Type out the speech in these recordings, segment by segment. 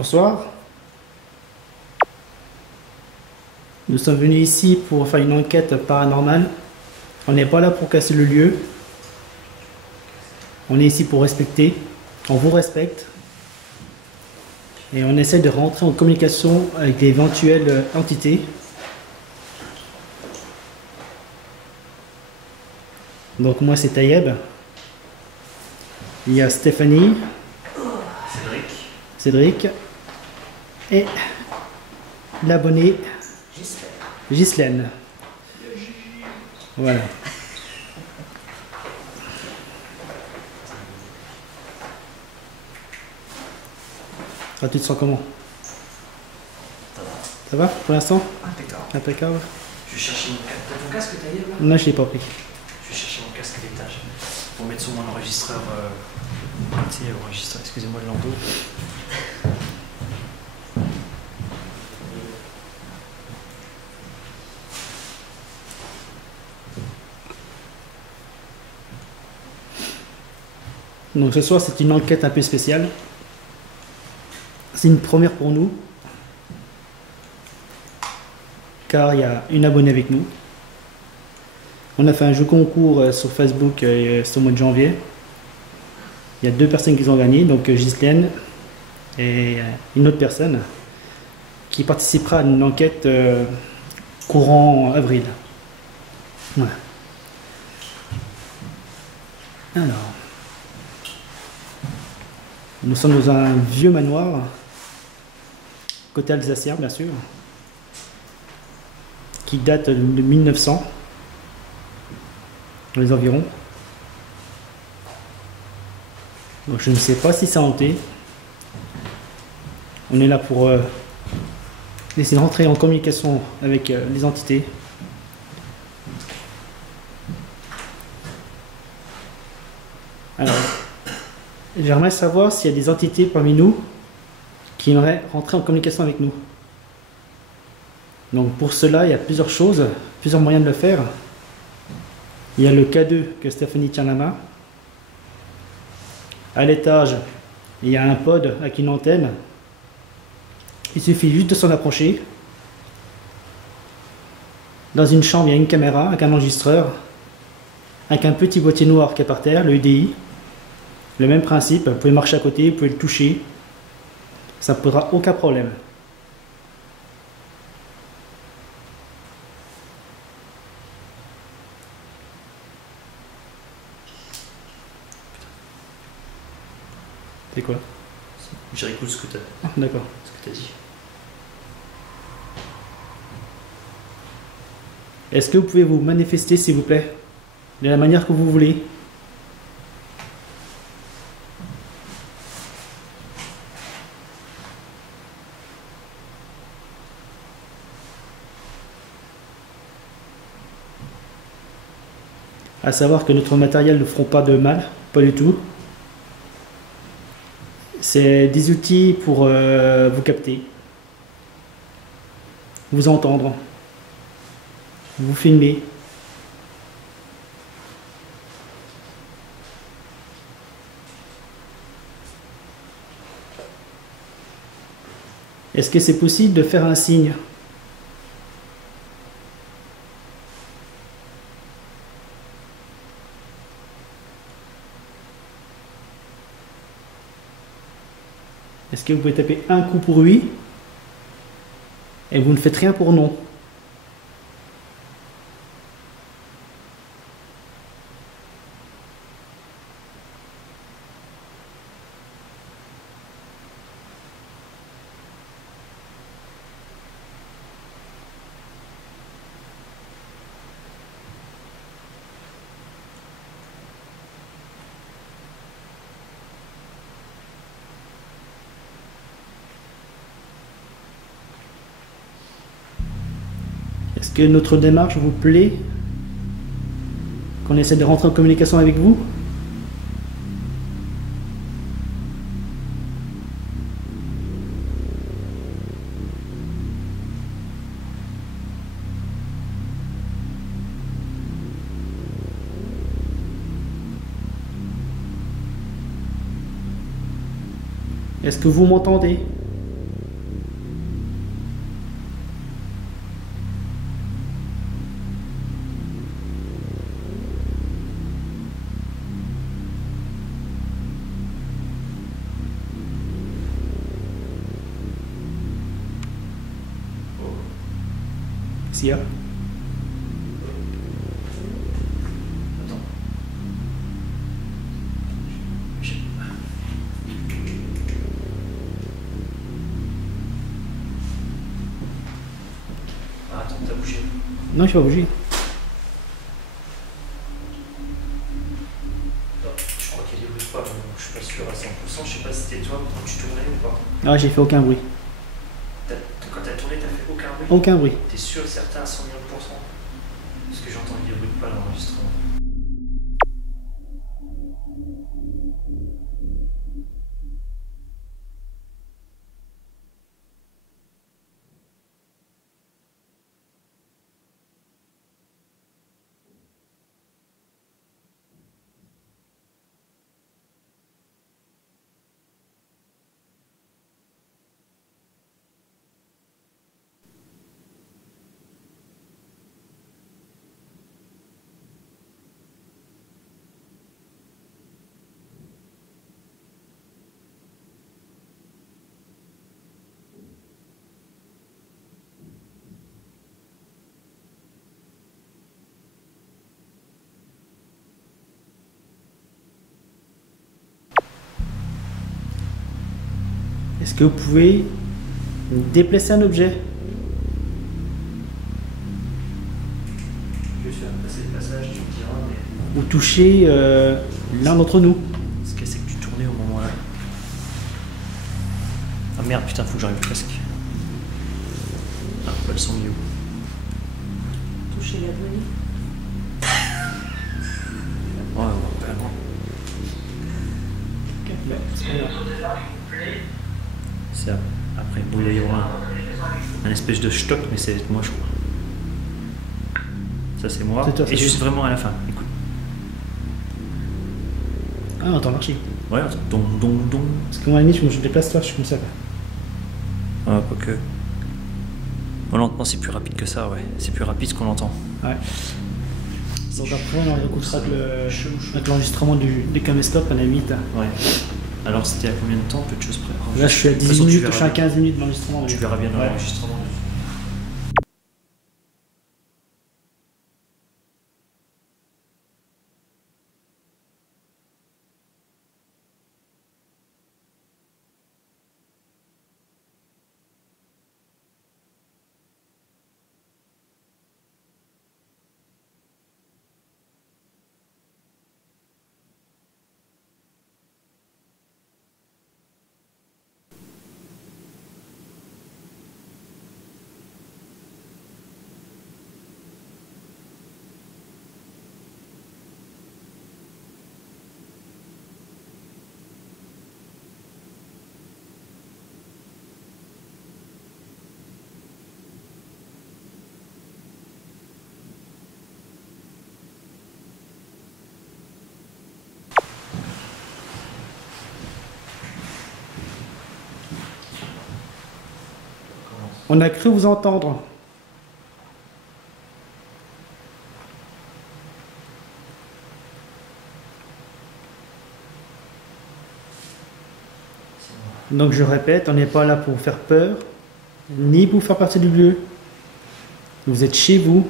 Bonsoir. Nous sommes venus ici pour faire une enquête paranormale. On n'est pas là pour casser le lieu. On est ici pour respecter. On vous respecte. Et on essaie de rentrer en communication avec d'éventuelles entités. Donc moi c'est Tayeb. Il y a Stéphanie. Cédric. Et l'abonné Ghislaine. Voilà. Ah, tu te sens comment? Ça va pour l'instant? Impeccable. Impeccable. Je vais chercher mon casque. T'as ton casque, Taïeb, là? Non, je l'ai pas pris. Je vais chercher mon casque à l'étage. Pour mettre sur mon enregistreur. Tu sais, enregistreur, excusez-moi le landau. Donc ce soir, c'est une enquête un peu spéciale. C'est une première pour nous. Car il y a une abonnée avec nous. On a fait un jeu concours sur Facebook ce mois de janvier. Il y a 2 personnes qui ont gagné, donc Ghislaine et une autre personne qui participera à une enquête courant avril. Voilà. Alors, nous sommes dans un vieux manoir, côté alsacien bien sûr, qui date de 1900, dans les environs. Donc je ne sais pas si c'est hanté. On est là pour essayer de rentrer en communication avec les entités. Alors, j'aimerais savoir s'il y a des entités parmi nous qui aimeraient rentrer en communication avec nous. Donc pour cela, il y a plusieurs choses, plusieurs moyens de le faire. Il y a le K2 que Stéphanie tient la main. À l'étage, il y a un pod avec une antenne. Il suffit juste de s'en approcher. Dans une chambre, il y a une caméra avec un enregistreur, avec un petit boîtier noir qui est par terre, le UDI. Le même principe, vous pouvez marcher à côté, vous pouvez le toucher. Ça ne posera aucun problème. C'est quoi? Je réécoute ce que t'as D'accord. dit. Est-ce que vous pouvez vous manifester, s'il vous plaît, de la manière que vous voulez? À savoir que notre matériel ne fera pas de mal, pas du tout. C'est des outils pour vous capter, vous entendre, vous filmer. Est-ce que c'est possible de faire un signe? Est-ce que vous pouvez taper un coup pour oui et vous ne faites rien pour non? Est-ce que notre démarche vous plaît? Qu'on essaie de rentrer en communication avec vous? Est-ce que vous m'entendez? S'il y a. Attends. Ah, attends, t'as bougé. Non, je vais pas bouger. Non, je crois qu'il déroule pas, mais je suis pas sûr à 100%. Je sais pas si c'était toi quand tu tournais ou pas. Ah, j'ai fait aucun bruit. Quand t'as tourné, t'as fait aucun bruit? Aucun bruit. T'es sûr, certain à 100 millions de pourcents? Parce que j'entends des bruits de pas à l'enregistrement. Est-ce que vous pouvez déplacer un objet? Je vais faire passer le passage, tu me diras, mais. Ou toucher l'un d'entre nous? Ce qu'il y a, c'est que tu tournais au moment là. Ah merde, putain, faut que j'arrive presque. Ah, pas le son mieux. Toucher la monnaie. Ouais, ouais, pas loin. C'est après, bon, il va y avoir un espèce de stock, mais c'est moi, je crois. Ça, c'est moi. C'est toi, c'est Et juste toi. vraiment à la fin, écoute. Ah, on entend marcher. Ouais, attends, don. Parce que moi, à la limite, je me déplace, toi, je suis comme ça. Quoi. Ah, quoique. Bon, lentement, c'est plus rapide que ça, ouais. C'est plus rapide ce qu'on entend. Ouais. Donc après, on écoutera avec l'enregistrement du caméscope à la limite. Ouais. Alors, c'était à combien de temps, peu de choses près? Là, je suis à De toute 10 façon, minutes, tu je suis à verras bien. 15 minutes de l'enregistrement. Tu verras bien dans Ouais. l'enregistrement. On a cru vous entendre. Donc je répète, on n'est pas là pour vous faire peur, ni pour vous faire partie du lieu. Vous êtes chez vous.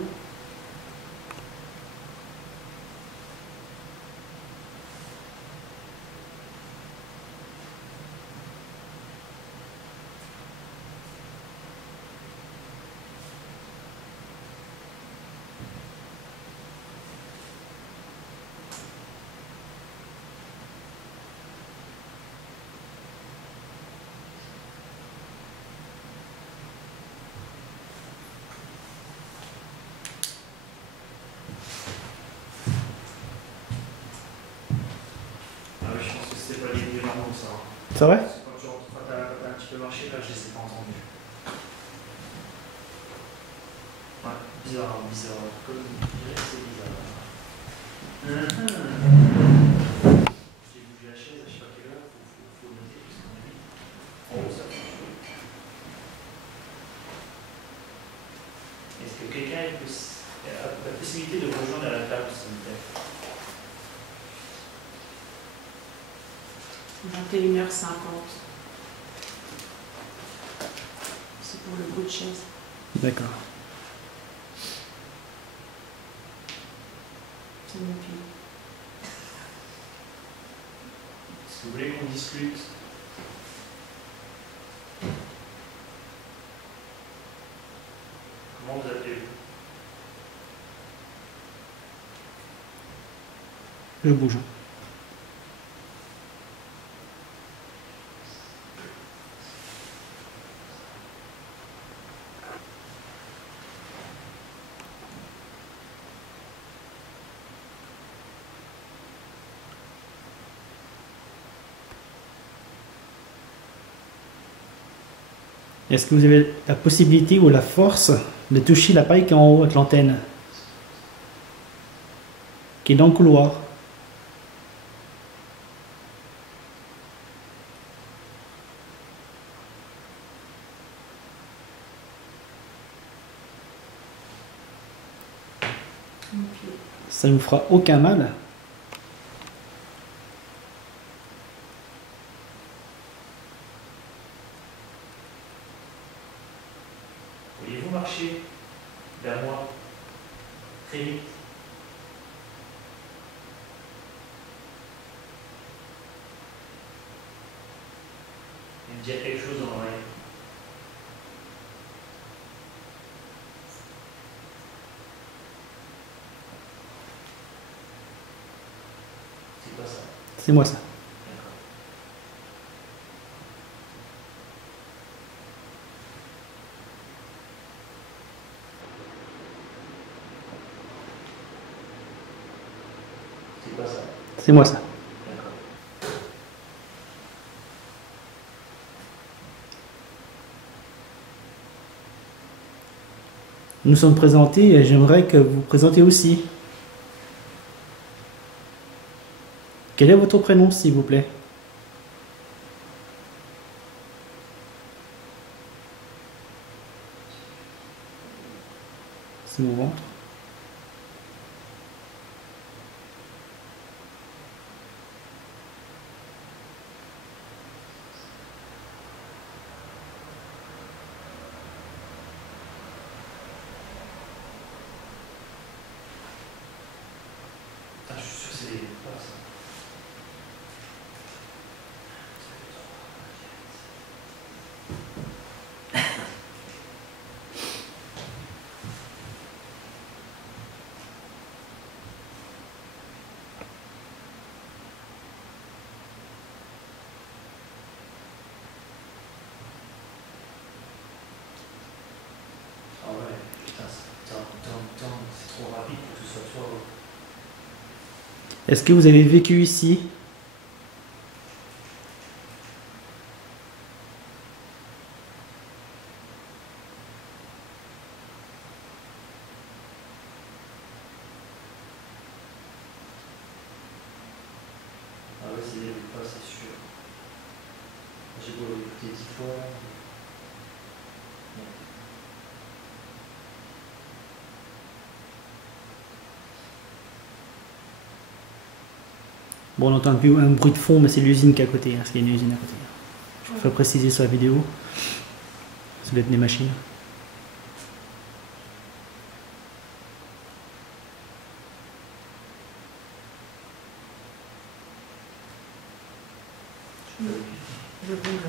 Ah oui, je pense que c'était pas les bruits normaux, ça. C'est vrai? Quand t'as un petit peu marché, là, je les ai pas entendus. Ouais, bizarre. Comme je dirais que c'est bizarre. J'ai bougé la chaise, je sais pas quelle heure, faut noter, parce qu'on a vu. Oh, ça marche. Est-ce que quelqu'un a la possibilité de rejoindre à la table, s'il vous plaît? 21h50. C'est pour le bout de chaise. D'accord. C'est mon pied. Est-ce que vous voulez qu'on discute? Comment vous appelez-vous? Je bouge. Est-ce que vous avez la possibilité ou la force de toucher l'appareil qui est en haut avec l'antenne, qui est dans le couloir? Mon pied. Ça ne vous fera aucun mal. Pourriez-vous marcher vers moi très vite? Et me dire quelque chose dans l'oreille. C'est quoi ça? C'est moi ça. D'accord. C'est quoi ça? C'est moi ça. D'accord. Nous sommes présentés et j'aimerais que vous vous présentiez aussi. Quel est votre prénom, s'il vous plaît? C'est mon ventre. Putain, je suis sûr que c'est des pas ça. Ah ouais, putain, c'est trop rapide pour que ce soit toi. Est-ce que vous avez vécu ici? Ah ouais, c'est des pas, c'est sûr. J'ai beau l'écouter 10 fois. Non. Bon, on entend un bruit de fond, mais c'est l'usine qui est à côté, parce qu'il y a une usine à côté. Je vous fais préciser sur la vidéo. Ça doit être des machines. Je bouge.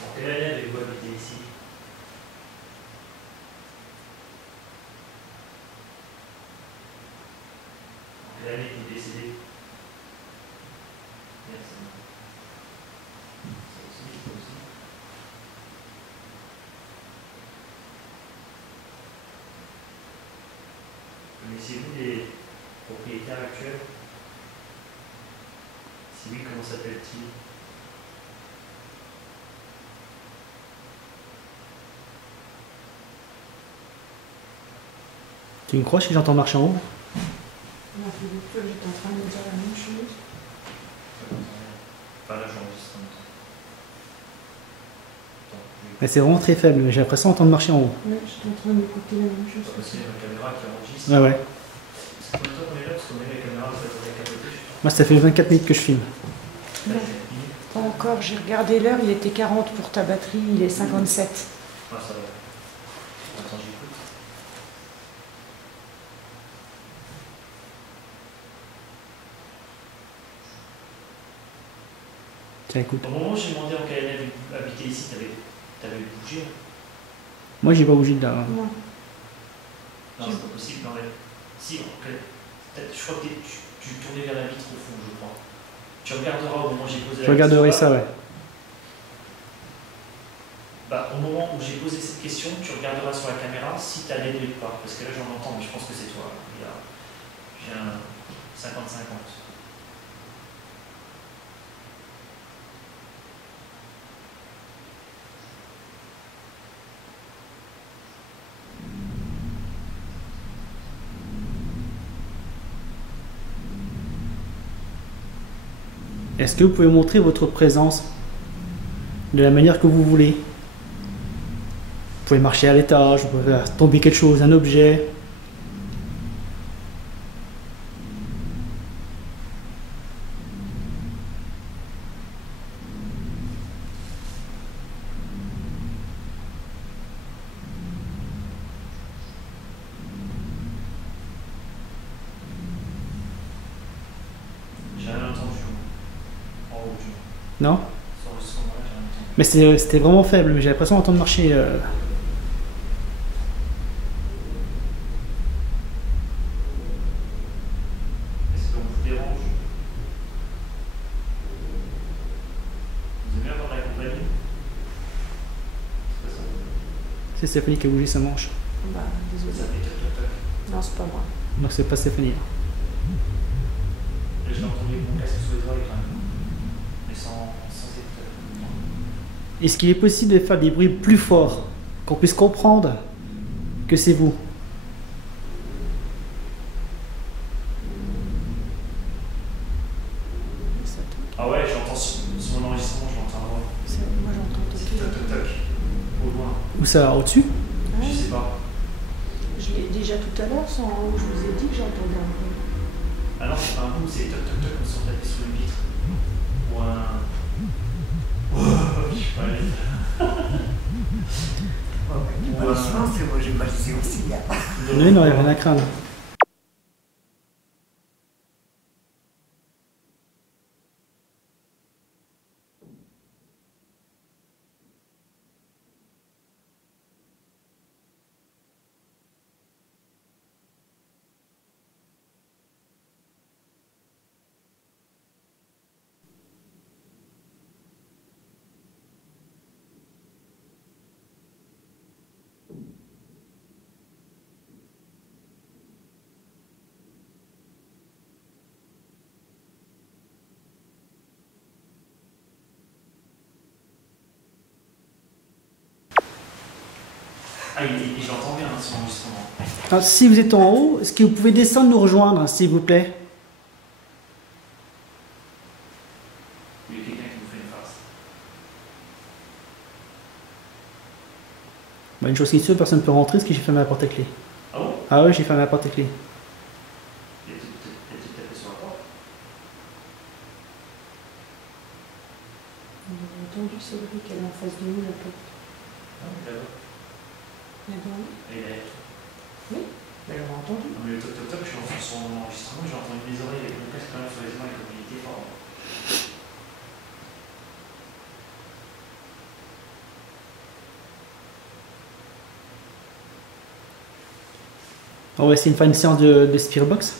Bon, quelle année avez-vous habité ici? Quelle année est décédé? Merci. Ça aussi, ça aussi. Connaissez-vous les propriétaire actuel? Si oui, comment s'appelle-t-il? Tu me crois si j'entends marcher en haut? Non, j'étais en train de me dire la même chose. Enfin, là, j'enregistre en même temps. Attends, Mais c'est vraiment très faible, j'ai l'impression d'entendre marcher en haut. Ouais, j'étais en train d'écouter la même chose. parce qu'il y a ma caméra qui enregistre. Ouais, ouais. C'est combien de temps qu'on est là? Parce qu'on a mis la caméra avec à côté, je sais Moi, ça fait 24 minutes que je filme. pas. Non. Pas encore, j'ai regardé l'heure, il était 40 pour ta batterie, il est 57. Ah, ça va. Attends, j'écoute. Tiens, écoute. Au moment où j'ai demandé en quelle année habiter ici, t'avais bougé? Moi, j'ai pas bougé de là. Hein. Non. Non, c'est pas possible, non, mais. Si, je crois que tu tournais vers la vitre au fond, je crois. Tu regarderas au moment où j'ai posé la Je regarderai question. ça, ouais. Bah, au moment où j'ai posé cette question, tu regarderas sur la caméra si tu as l'aidé ou pas. Parce que là, j'en entends, mais je pense que c'est toi. J'ai un 50-50. Est-ce que vous pouvez montrer votre présence de la manière que vous voulez? Vous pouvez marcher à l'étage, vous pouvez faire tomber quelque chose, un objet. J'ai rien entendu. En haut, du Non? Sur ce moment-là, j'ai rien entendu. Mais c'était vraiment faible, mais j'ai l'impression d'entendre marcher. Est-ce qu'on vous dérange? Vous aimez avoir de la compagnie? C'est pas ça. C'est Stéphanie qui a bougé sa manche. Bah, désolé. Ça fait toc toc toc. Non, c'est pas moi. Non, c'est pas Stéphanie. Et je l'ai entendu avec mon casque sous les oreilles quand même. Mais sans écouteur. Est-ce qu'il est possible de faire des bruits plus forts, qu'on puisse comprendre que c'est vous? Ça toque. Ah ouais, j'entends sur mon enregistrement, je l'entends loin. Moi, j'entends C'est toquer. toc toc toc. Au loin. Où ça? Au-dessus? Je sais pas. Je l'ai déjà tout à l'heure, sans je vous ai dit que j'entendais un bruit. Ah non, c'est pas un boom, c'est toc toc toc comme si on tapait sur une vitre. Ou un. Je sais pas. Pas de chance, moi j'ai pas ici aussi. Non, non, il n'y a rien à craindre. Ah, il entend bien son enregistrement. Alors, si vous êtes en haut, est-ce que vous pouvez descendre nous rejoindre, s'il vous plaît? Il y a quelqu'un qui nous fait une farce. Bah, une chose qui est sûre, personne ne peut rentrer parce que j'ai fermé la porte à clé. Ah bon? Ah ouais, j'ai fermé la porte à clé. Il a peut-être tapé sur la porte. On a entendu Cédric, elle est en face de nous, la porte. Ah oui, là-bas. Mais bon, Et derrière toi. elle l'a entendu. Non, mais le toc toc toc, je suis en son enregistrement, j'ai entendu mes oreilles avec mon casque quand même sur les oreilles comme il était fort. On va essayer de faire une séance de Spirit Box.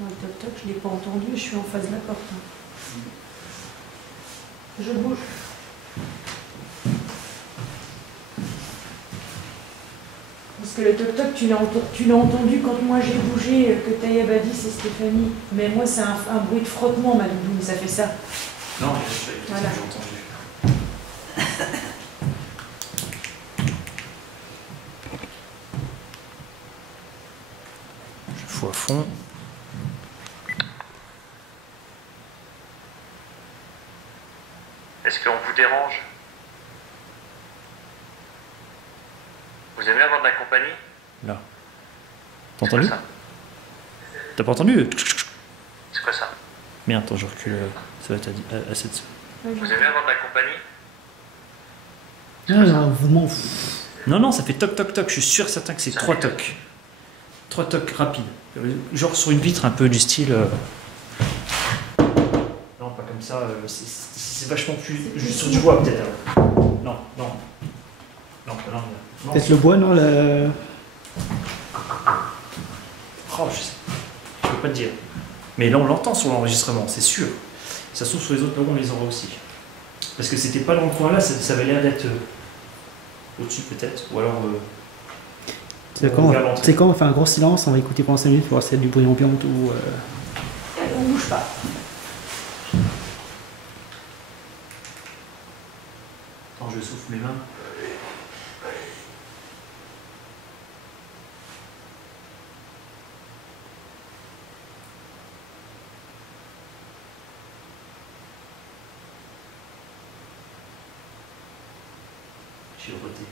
Non, le toc-toc, je ne l'ai pas entendu, je suis en face de la porte. Hein. Je bouge. Parce que le toc-toc, tu l'as entendu quand moi j'ai bougé, que Taïeb a dit c'est Stéphanie. Mais moi c'est un bruit de frottement, ma doudoune, ça fait ça. Non, mais Voilà. j'ai entendu. Je fous à fond. Est-ce qu'on vous dérange? Vous aimez avoir de la compagnie? Là. T'as entendu? T'as pas entendu? C'est quoi ça? Merde, attends, je recule. Ça va être assez dessus. Vous aimez avoir de la compagnie? Non, vous m'en foutez. Non, ça fait toc toc toc. Je suis sûr certain que c'est 3 tocs. 3 tocs rapides. Genre sur une vitre un peu du style. Non, pas comme ça. C'est vachement plus. Juste sur du bois peut-être. Non. Peut-être le bois, non Oh, je sais. Je peux pas te dire. Mais là, on l'entend sur l'enregistrement, c'est sûr. Ça se trouve sur les autres logos, on les aura aussi. Parce que c'était pas dans le coin là, ça avait l'air d'être au-dessus peut-être. Ou alors. C'est quand on fait un gros silence, on va écouter pendant 5 minutes pour voir s'il y a du bruit ambiant ou. On bouge pas. Attends, je souffle mes mains. J'ai roté.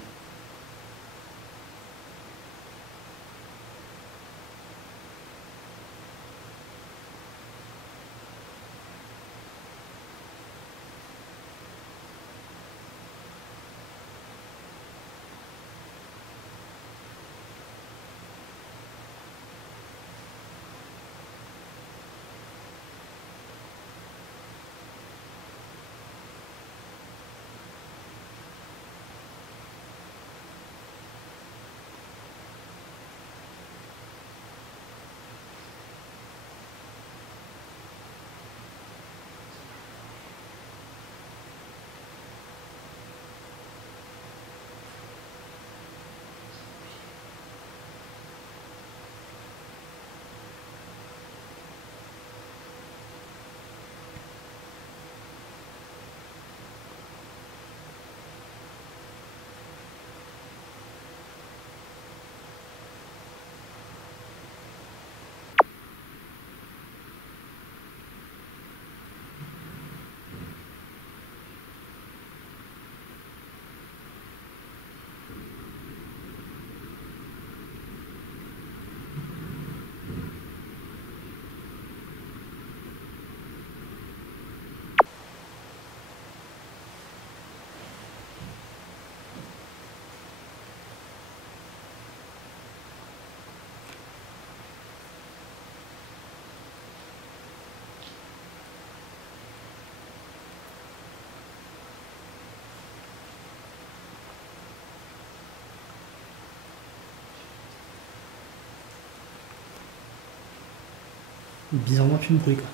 Bizarrement plus de bruit quoi.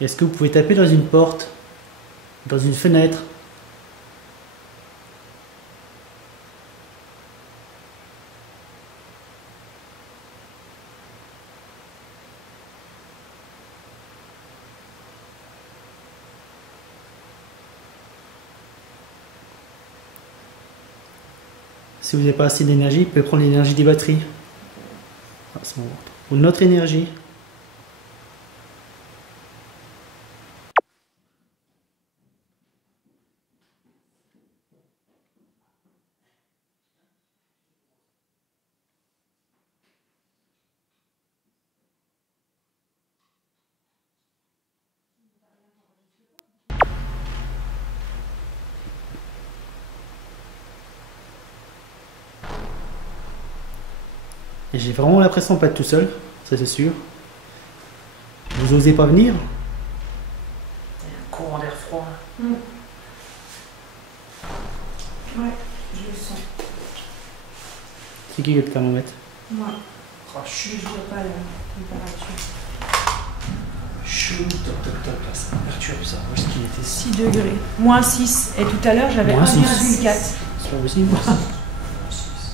Est-ce que vous pouvez taper dans une porte, dans une fenêtre? Si vous n'avez pas assez d'énergie, vous pouvez prendre l'énergie des batteries. Ah, c'est bon. Ou notre énergie. Et j'ai vraiment l'impression de pas être tout seul, ça c'est sûr. Vous osez pas venir? Il y a un courant d'air froid. Ouais, je le sens. C'est qui le thermomètre? Moi. Oh, je ne vois pas la température. Chou, toc toc toc, là, ça perturbe ça. Où est-ce qu'il était? 6 degrés. Moins 6. Et tout à l'heure, j'avais Moins 1,4. C'est pas possible.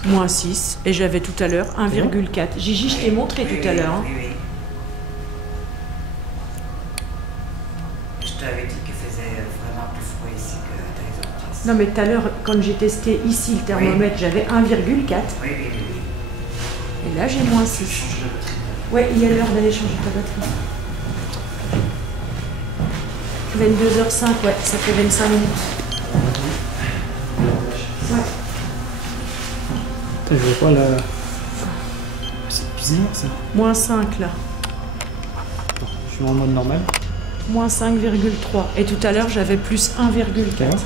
Moins 6. Et j'avais tout à l'heure 1,4. Gigi, je t'ai montré tout à l'heure. Hein. Oui, oui. Je t'avais dit qu'il faisait vraiment plus froid ici que dans les autres pièces. Non, mais tout à l'heure, quand j'ai testé ici le thermomètre, j'avais 1,4. Oui, oui, oui. Et là, j'ai moins 6. Ouais, il y a l'heure d'aller changer ta batterie. 22h05, ouais, ça fait 25 minutes. Ouais. Putain, je vois pas la... C'est bizarre ça. Moins 5 là. Je suis en mode normal. Moins 5,3. Et tout à l'heure, j'avais plus 1,4.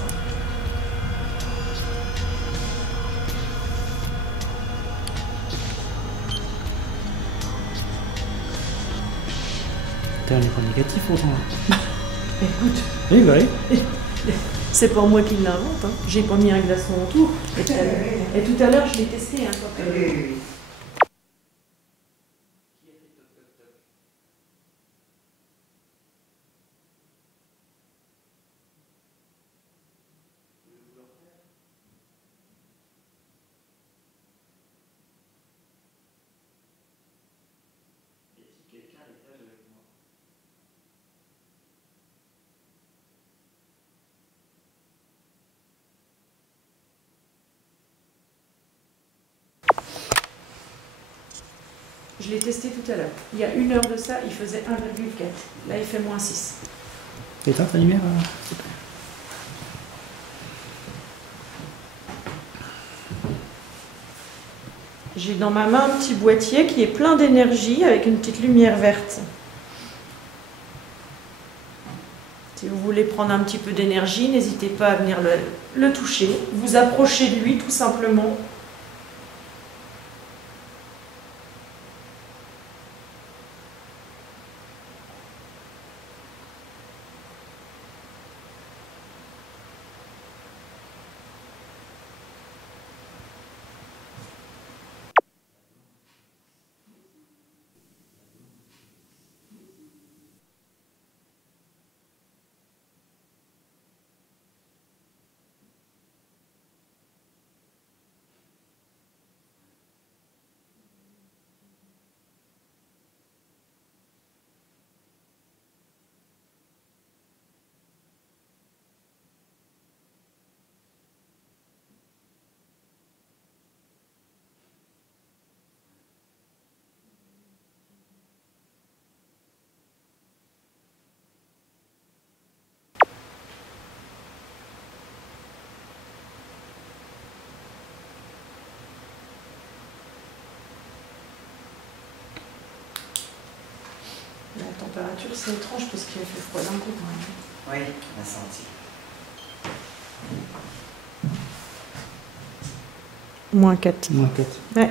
Putain, on est pas négatif autant. Écoute, Oui, bah oui. c'est pas moi qui l'invente. Hein. J'ai pas mis un glaçon autour. Et tout à l'heure, je l'ai testé. Hein, quand, Oui, oui, oui. Je l'ai testé tout à l'heure. Il y a 1 heure de ça, il faisait 1,4. Là, il fait moins 6. Éteins ta lumière. J'ai dans ma main un petit boîtier qui est plein d'énergie avec une petite lumière verte. Si vous voulez prendre un petit peu d'énergie, n'hésitez pas à venir le toucher. Vous approchez de lui tout simplement. La température, c'est étrange parce qu'il a fait froid d'un coup quand même. Oui, on a senti. Moins 4. Moins 4. Ouais.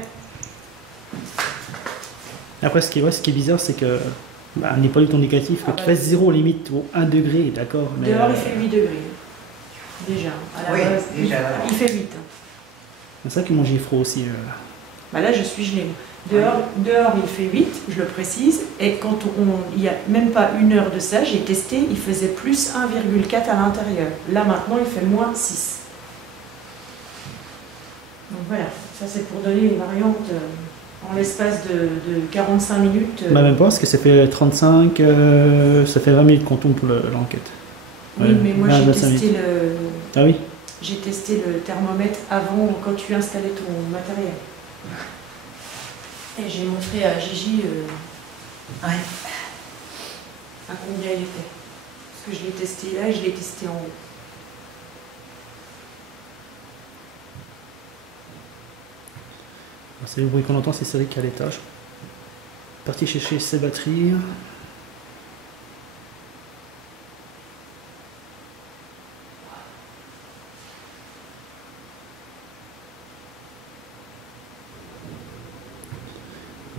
Après, ce qui est bizarre, c'est que bah, on n'est pas du tout négatif. Que tu fasses 0 limite ou 1 degré, d'accord. Mais Dehors, il fait 8 degrés. Déjà. À la Oui, base, déjà. il fait 8. c'est ça qui mange froid aussi. Bah là, je suis gelée. Dehors, il fait 8, je le précise. Et quand il n'y a même pas 1 heure de ça, j'ai testé, il faisait plus 1,4 à l'intérieur. Là, maintenant, il fait moins 6. Donc voilà, ça c'est pour donner une variante en l'espace de 45 minutes. Bah, même pas, parce que ça fait 35, ça fait 20 minutes qu'on tourne pour l'enquête. Oui, Ouais. mais moi Ah, j'ai 25 testé minutes. Ah oui. J'ai testé le thermomètre avant, quand tu installais ton matériel. Et j'ai montré à Gigi Ouais. à combien il était. Parce que je l'ai testé là et je l'ai testé en haut. C'est le bruit qu'on entend, c'est Cédric à l'étage. Parti chercher ses batteries.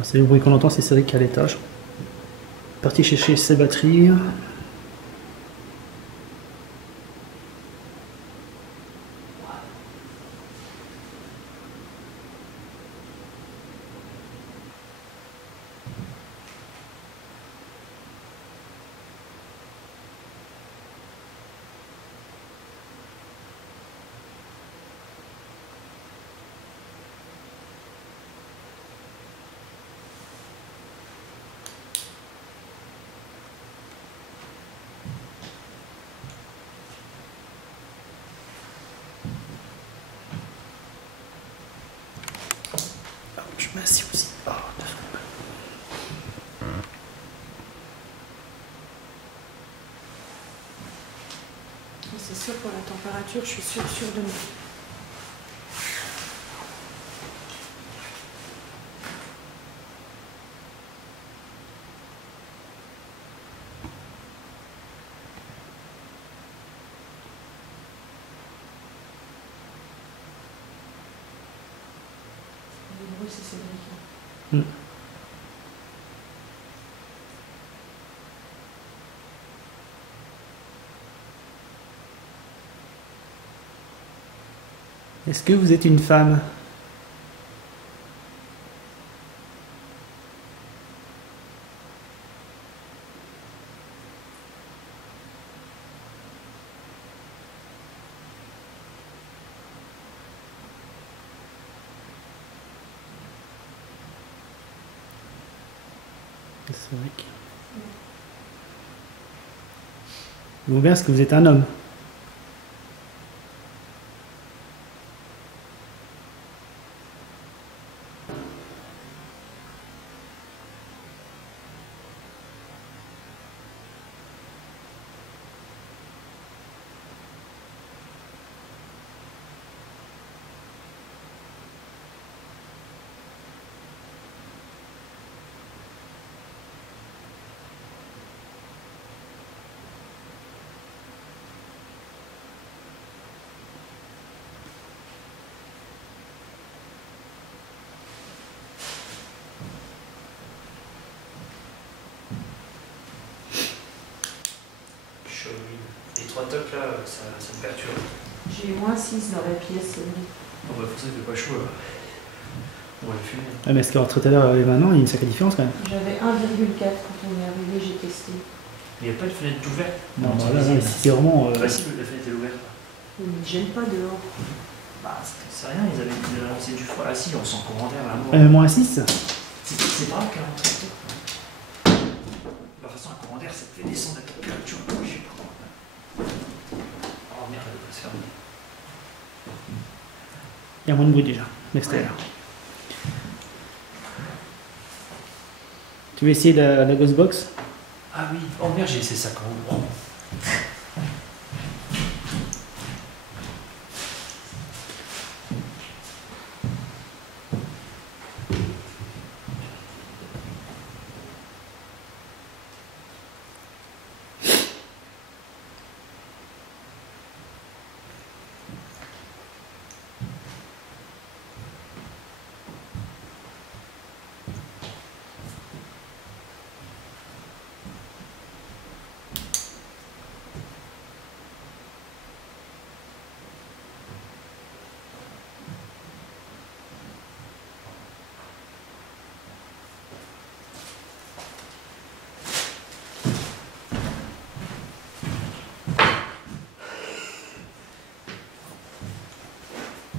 C'est le bruit qu'on entend, c'est Cédric à l'étage. Parti chercher ses batteries. je m'assieds aussi. Oh, c'est sûr pour la température, je suis sûre de moi. C'est Cédric. Est-ce que vous êtes une femme? C'est vrai que... Ou bien est-ce que vous êtes un homme? Les 3 tocs là, ça me perturbe. J'ai -6 dans la pièce. Oh bah pour ça il fait pas chaud là. On va le fumer. Ah, mais est-ce qu'entre tout à l'heure et maintenant, il y a une sacrée différence quand même? J'avais 1,4 quand on est arrivé, j'ai testé. Il n'y a pas de fenêtre ouverte? Non, bah là, c'est vraiment... Facile, la fenêtre est ouverte. Ils ne gênent pas dehors. Bah c'est rien, ils avaient lancé du froid. Ah si, on sent courant d'air là. -6? C'est pas 40. De toute façon, un courant d'air, ça te fait descendre la température. Je sais pas. Oh merde, elle va se fermer. Il y a moins de bruit déjà, l'extérieur. Tu veux essayer la Ghost Box? Ah oui, oh merde, j'ai laissé ça quand même.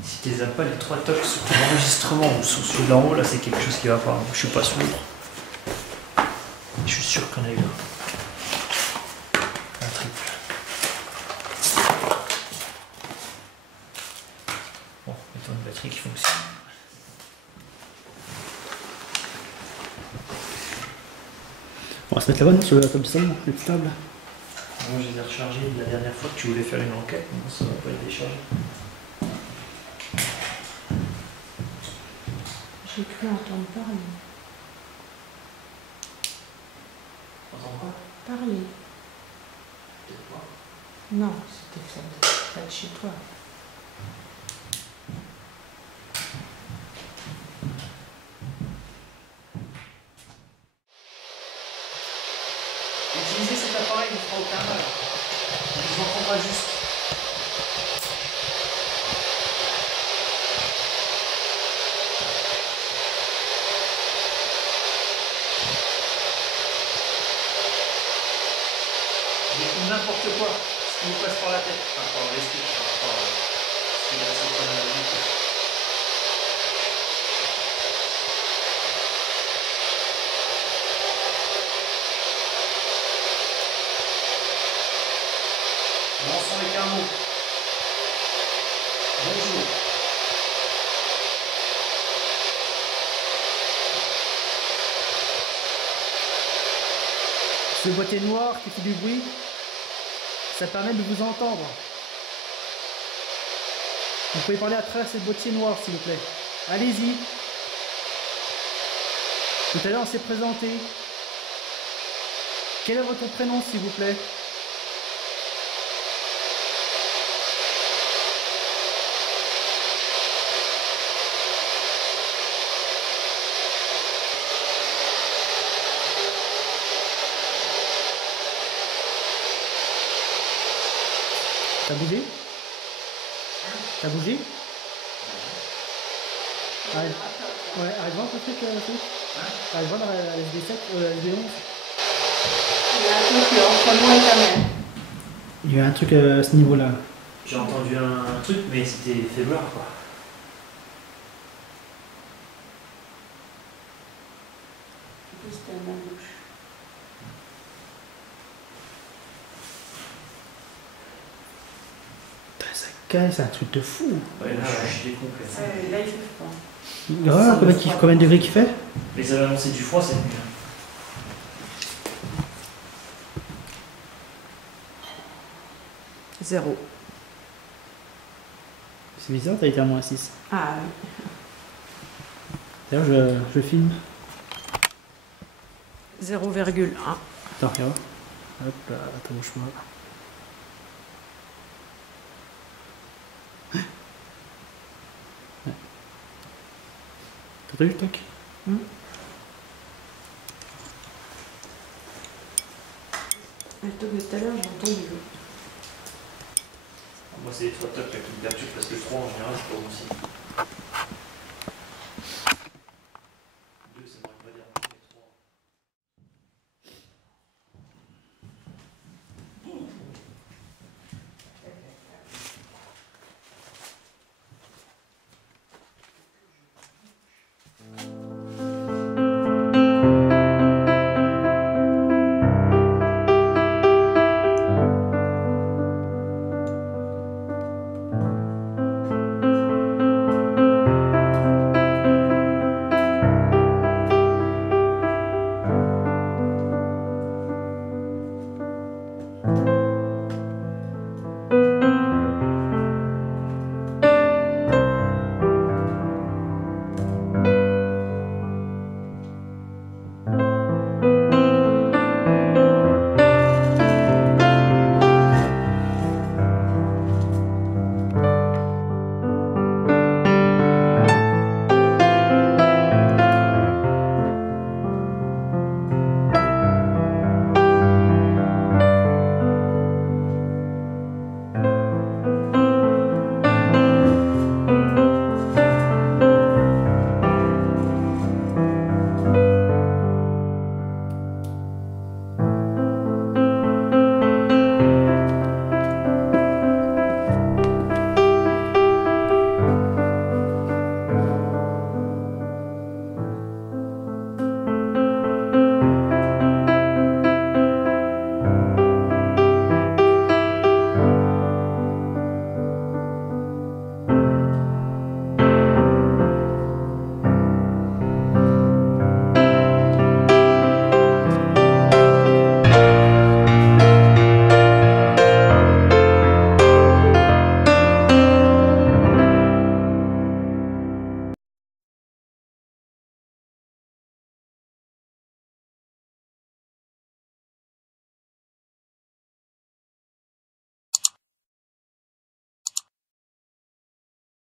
Si tu les as pas les 3 tocs sur ton enregistrement ou sur celui d'en haut, là c'est quelque chose qui va pas. Je suis pas sûr. Je suis sûr qu'on a eu un triple. Bon, mettons une batterie qui fonctionne. On va se mettre là-bas, non, sur la table son, la petite table. Moi je les ai rechargés la dernière fois que tu voulais faire une enquête, non, ça va pas être déchargé. J'ai cru entendre parler. Entends quoi? Parler. Peut-être pas. Non, c'était pas de chez toi. Utilisez cet appareil ne fera aucun mal. Il vous en prendra juste. N'importe quoi, ce qui nous passe par la tête, enfin par l'esprit, par rapport à ce qui est resté pas dans la vie. Lançons les boîtier noir qui fait du bruit, ça permet de vous entendre. Vous pouvez parler à travers ce boîtier noir, s'il vous plaît. Allez-y. Tout à l'heure, on s'est présenté. Quel est votre prénom, s'il vous plaît? T'as bougé? T'as bougé? Allez. Ouais, arrive voir le truc, arrive voir dans la SD7, SD11. Il y a un truc entre moi et ta mère. Il y a un truc à ce niveau-là. J'ai entendu un truc, mais c'était faiblard, quoi. C'était à ma bouche. Putain, ça casse, c'est un truc de fou. Ouais, là, je suis complet. Là, il fait froid. Grave, combien de degrés qu'il fait? Mais ça va annoncer du froid, c'est mieux. Zéro. C'est bizarre, t'as été à -6. Ah oui. D'ailleurs, je filme. 0,1. Attends, regarde. Hop là, attends, bouge-moi. Ouais. T'as vu, tac? Tout à l'heure, j'ai entendu. Moi, c'est les 3 tops avec l'ouverture parce que le 3 en général, c'est pas bon signe.